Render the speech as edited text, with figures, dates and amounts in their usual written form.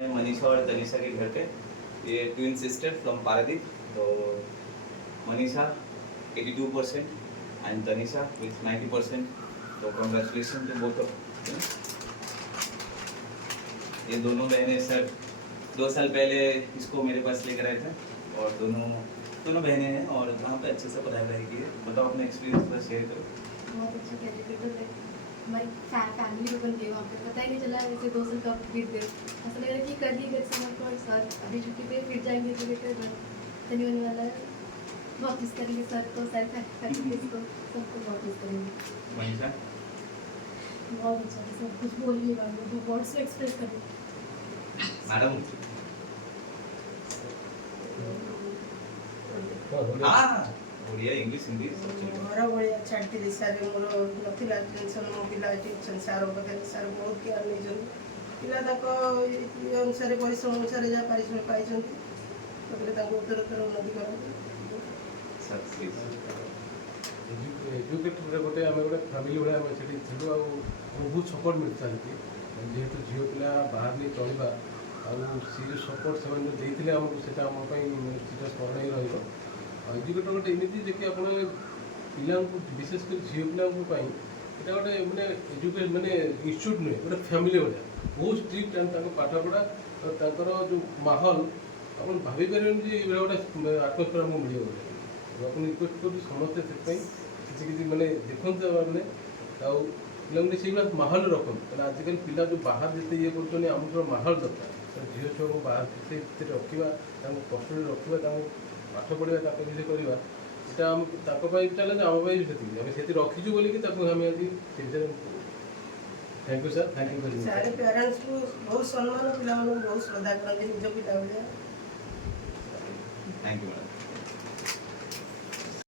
मनीषा और तनिषा के घर पे, ये ट्विन सिस्टर फ्रॉम पारादीप। तो मनीषा 82% एंड तनिषा विथ 90%। तो कॉन्ग्रेचुलेशन टू बोथ ऑफ। ये दोनों बहनें सर 2 साल पहले इसको मेरे पास लेकर आए थे और दोनों बहनें हैं और वहाँ पे अच्छे से पढ़ाई की है। बताओ अपना एक्सपीरियंस थोड़ा शेयर करो। बहुत अच्छा कैलकुलेटर है। हमारी फैमिली भी बन गई वहाँ पे, पता ही नहीं चला ऐसे 2 साल कब बीत गए। ऐसा लग रहा है कि कर ही गए समय पर सर अभी छुट्टी पे फिर जाएंगे तो बेटर नहीं होने वाला है। बहुत मिस करेंगे सर को, सर फैकल्टीज को, सबको बहुत मिस करेंगे। मनीषा बहुत अच्छा है, सब कुछ बोल ही नहीं वो वर्ड्स में एक्सप्रेस करें। मैडम हाँ ओडिया इंग्लिश हिंदी सब चलिए। मोर भाया छाड़ी सारे मोर नथिला टेंशन मो पिला टेंशन सार बदल सार बहुत केयर नहीं पिला अनुसार परिश्रम अनुसार जहाँ पारिश्रमिक पाई उत्तरोत्तर उन्नति कर सर प्लीज एजुकेटेड गोटे आम गोटे फैमिली भाई आम से बहुत सपोर्ट मिलता है जेहेतु झील पिला बाहर नहीं चलवा सी सपोर्ट से देते आमको से स्मरण ही एजुकेटर गोटे एमती जे कि आप पिला विशेषकर झील पिला यहाँ गोटे मैंने एजुकेट मैंने इन्यूट नुहे गोटे फैमिली भाया बहुत स्ट्रिक्ट एंड पाठपढ़ा और जो माहौल आप भाई पारे गोटे आटमोस्फियर आमको मिले आपको रिक्वेस्ट कर समस्ते किसी मैंने देखते मैंने पे से माहौल रखते क्या आजिकल पिला जो बाहर जिते ये कर आमको माहौल दरकार झील छुआ को बाहर से रखा कष्ट रखा पाठ पढ़ा विषय करवा यहाँ चैलेंज आम भी से रखीचु बोलिकी आम आज से thank you sir thank you सारे पेरेंट्स को बहुत सम्मान पिला बहुत श्रद्धा करते निज पिला भाया। Thank you madam.